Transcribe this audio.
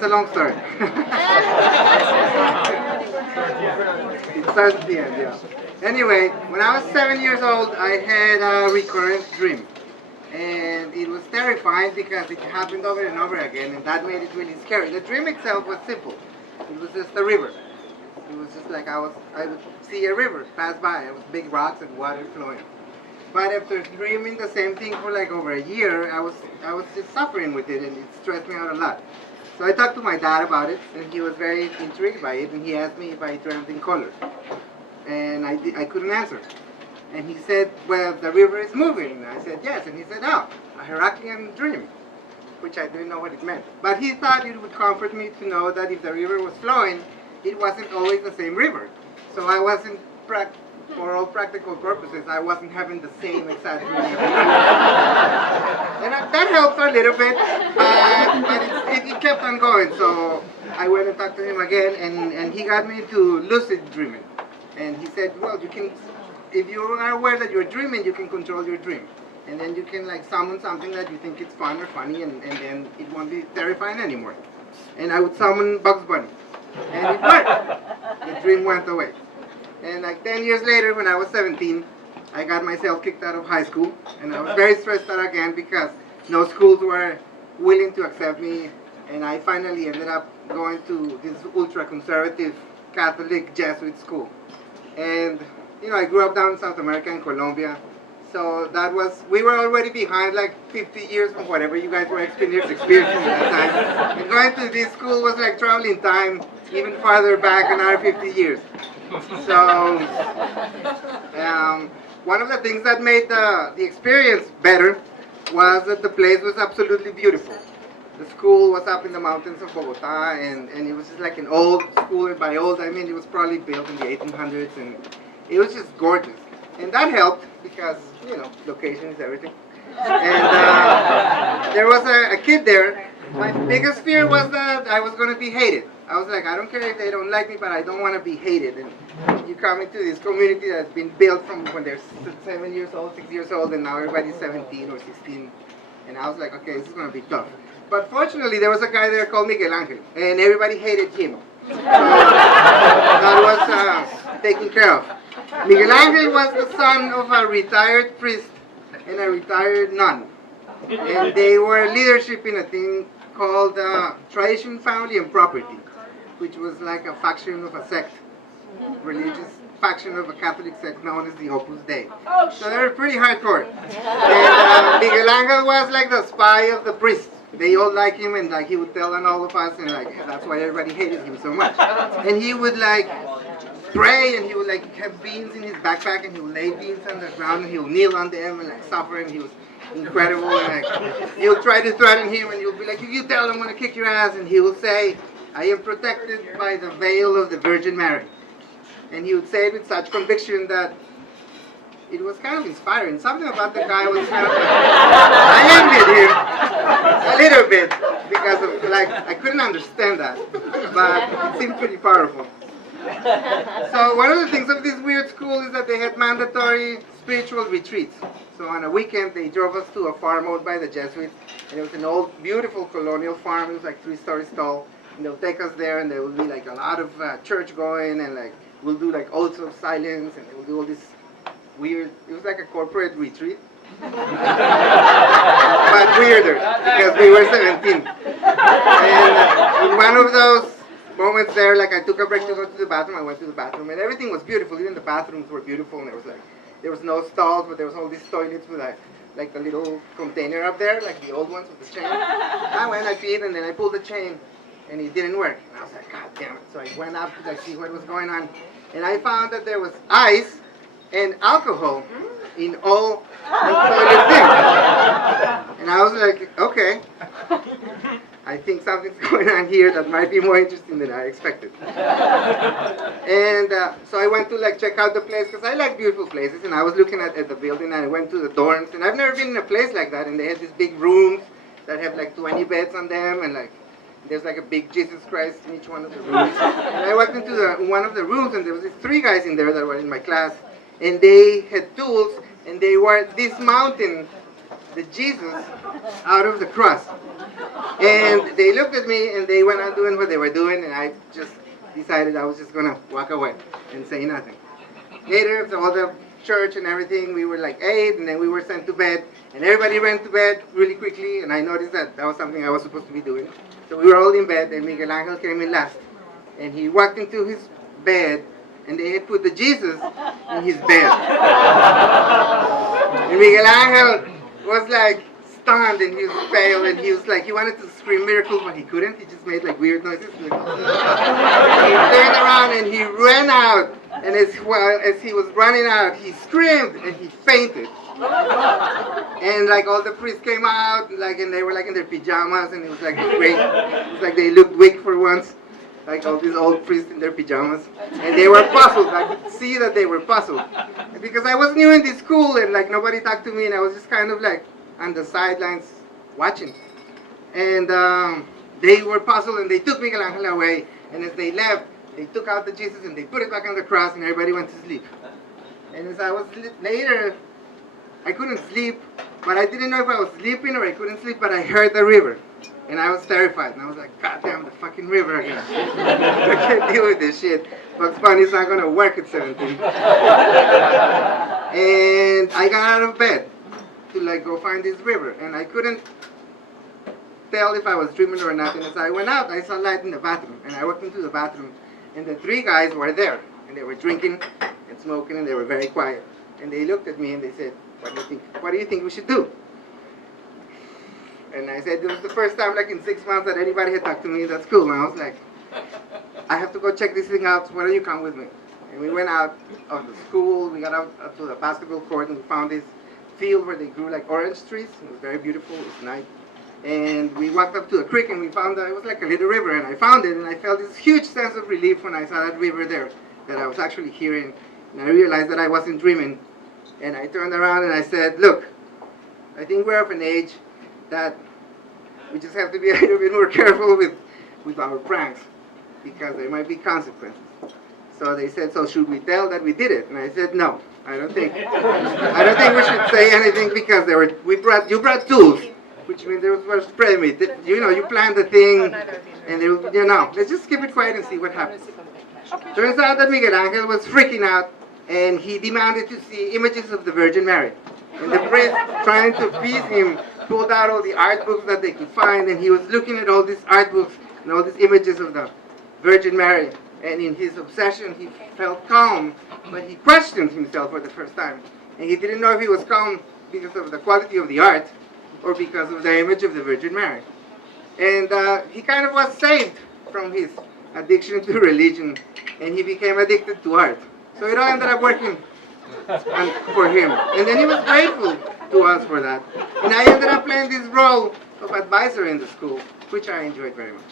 It's a long story. It starts at the end, yeah. Anyway, when I was 7 years old, I had a recurrent dream. And it was terrifying because it happened over and over again, and that made it really scary. The dream itself was simple. It was just a river. It was just like I would see a river pass by. It was big rocks and water flowing. But after dreaming the same thing for like over a year, I was just suffering with it, and it stressed me out a lot. So I talked to my dad about it, and he was very intrigued by it, and he asked me if I dreamt in color. And I couldn't answer. And he said, well, the river is moving. And I said, yes. And he said, oh, a Heraclean dream, which I didn't know what it meant. But he thought it would comfort me to know that if the river was flowing, it wasn't always the same river. So I wasn't, for all practical purposes, I wasn't having the same exact dream every night. And that helped a little bit, but it kept on going. So I went and talked to him again, and he got me to lucid dreaming. And he said, well, you can, if you are aware that you're dreaming, you can control your dream. And then you can like summon something that you think is fun or funny, and then it won't be terrifying anymore. And I would summon Bugs Bunny. And it worked. The dream went away. And like 10 years later, when I was 17, I got myself kicked out of high school. And I was very stressed out again because no schools were willing to accept me. And I finally ended up going to this ultra-conservative Catholic Jesuit school. And you know, I grew up down in South America in Colombia, so that was, we were already behind like 50 years from whatever you guys were experiencing at that time. And going to this school was like traveling time even farther back, another 50 years. So, one of the things that made the experience better was that the place was absolutely beautiful. The school was up in the mountains of Bogota, and it was just like an old school, and by old I mean it was probably built in the 1800s, and it was just gorgeous. And that helped because, you know, location is everything. And there was a kid there. My biggest fear was that I was going to be hated. I was like, I don't care if they don't like me, but I don't want to be hated. And you come into this community that's been built from when they're 7 years old, 6 years old, and now everybody's 17 or 16. And I was like, okay, this is going to be tough. But fortunately, there was a guy there called Miguel Angel, and everybody hated him. So that was taken care of. Miguel Angel was the son of a retired priest and a retired nun. And they were leadership in a thing called Tradition, Family, and Property, which was like a faction of a sect, religious faction of a Catholic sect known as the Opus Dei. So they were pretty hardcore. And Miguel Angel was like the spy of the priests. They all liked him, and like he would tell on all of us, and like that's why everybody hated him so much. And he would like pray, and he would like have beans in his backpack, and he would lay beans on the ground, and he would kneel on them and like suffer, and he was incredible. And like he would try to threaten him, and you'll be like, if you tell him, I'm gonna kick your ass, and he will say, I am protected by the veil of the Virgin Mary. And he would say it with such conviction that it was kind of inspiring. Something about the guy was kind of like, I envied him a little bit because of, like, I couldn't understand that, but it seemed pretty powerful. So one of the things of this weird school is that they had mandatory spiritual retreats. So on a weekend they drove us to a farm owned by the Jesuits, and it was an old, beautiful colonial farm. It was like 3 stories tall, and they'll take us there, and there will be like a lot of church going, and like we'll do like oaths of silence, and we'll do all this weird, it was like a corporate retreat, but weirder, because we were 17. And in one of those moments there, like I took a break to go to the bathroom, I went to the bathroom, and everything was beautiful. Even the bathrooms were beautiful, and there was no stalls, but there was all these toilets with like the little container up there, like the old ones with the chain. I went, I peed, and then I pulled the chain, and it didn't work. And I was like, God damn it. So I went up to like see what was going on, and I found that there was ice and alcohol in all the toilet things. And I was like, okay, I think something's going on here that might be more interesting than I expected. And so I went to like check out the place, because I like beautiful places, and I was looking at the building, and I went to the dorms, and I've never been in a place like that, and they had these big rooms that have like 20 beds on them, and like there's like a big Jesus Christ in each one of the rooms. And I walked into one of the rooms, and there was these 3 guys in there that were in my class, and they had tools, and they were dismounting the Jesus out of the cross. And they looked at me and they went on doing what they were doing, and I just decided I was just gonna walk away and say nothing. Later, after all the church and everything, we were like 8, and then we were sent to bed, and everybody went to bed really quickly, and I noticed that that was something I was supposed to be doing. So we were all in bed, and Miguel Angel came in last, and he walked into his bed, and they had put the Jesus in his bed. And Miguel Angel was like stunned, and he was pale, and he was like, he wanted to scream miracles, but he couldn't. He just made like weird noises. Like, he turned around and he ran out, and as he was running out, he screamed and he fainted. And like all the priests came out, like, and they were like in their pajamas, and it was like great. It was like they looked weak for once, like all these old priests in their pajamas, and they were puzzled. I could see that they were puzzled because I was new in this school, and like nobody talked to me, and I was just kind of like on the sidelines watching. And they were puzzled, and they took Miguel Angel away, and as they left, they took out the Jesus and they put it back on the cross, and everybody went to sleep. And as I was later, I couldn't sleep, but I didn't know if I was sleeping or I couldn't sleep, but I heard the river, and I was terrified, and I was like, God damn, the fucking river again. I can't deal with this shit. Bugs Bunny's not gonna work at 17. And I got out of bed to like go find this river, and I couldn't tell if I was dreaming or not. And as I went out, I saw light in the bathroom, and I walked into the bathroom, and the 3 guys were there, and they were drinking and smoking, and they were very quiet. And they looked at me and they said, what do you think we should do? And I said, this was the first time like in 6 months that anybody had talked to me in that school. And I was like, I have to go check this thing out, so why don't you come with me? And we went out of the school, we got out to the basketball court, and we found this field where they grew like orange trees. It was very beautiful, it was night. And we walked up to a creek, and we found that it was like a little river, and I found it, and I felt this huge sense of relief when I saw that river there, that I was actually hearing, and I realized that I wasn't dreaming. And I turned around and I said, look, I think we're of an age that we just have to be a little bit more careful with our pranks, because there might be consequences. So they said, so should we tell that we did it? And I said, no, I don't think we should say anything, because you brought tools, which means there was spray meat. You know, you planned the thing, and let's just keep it quiet and see what happens. Turns out that Miguel Angel was freaking out, and he demanded to see images of the Virgin Mary. And the priest, trying to appease him, pulled out all the art books that they could find, and he was looking at all these art books and all these images of the Virgin Mary. And in his obsession, he felt calm, but he questioned himself for the first time. And he didn't know if he was calm because of the quality of the art or because of the image of the Virgin Mary. And he kind of was saved from his addiction to religion, and he became addicted to art. So it all ended up working for him. And then he was grateful to us for that. And I ended up playing this role of advisor in the school, which I enjoyed very much.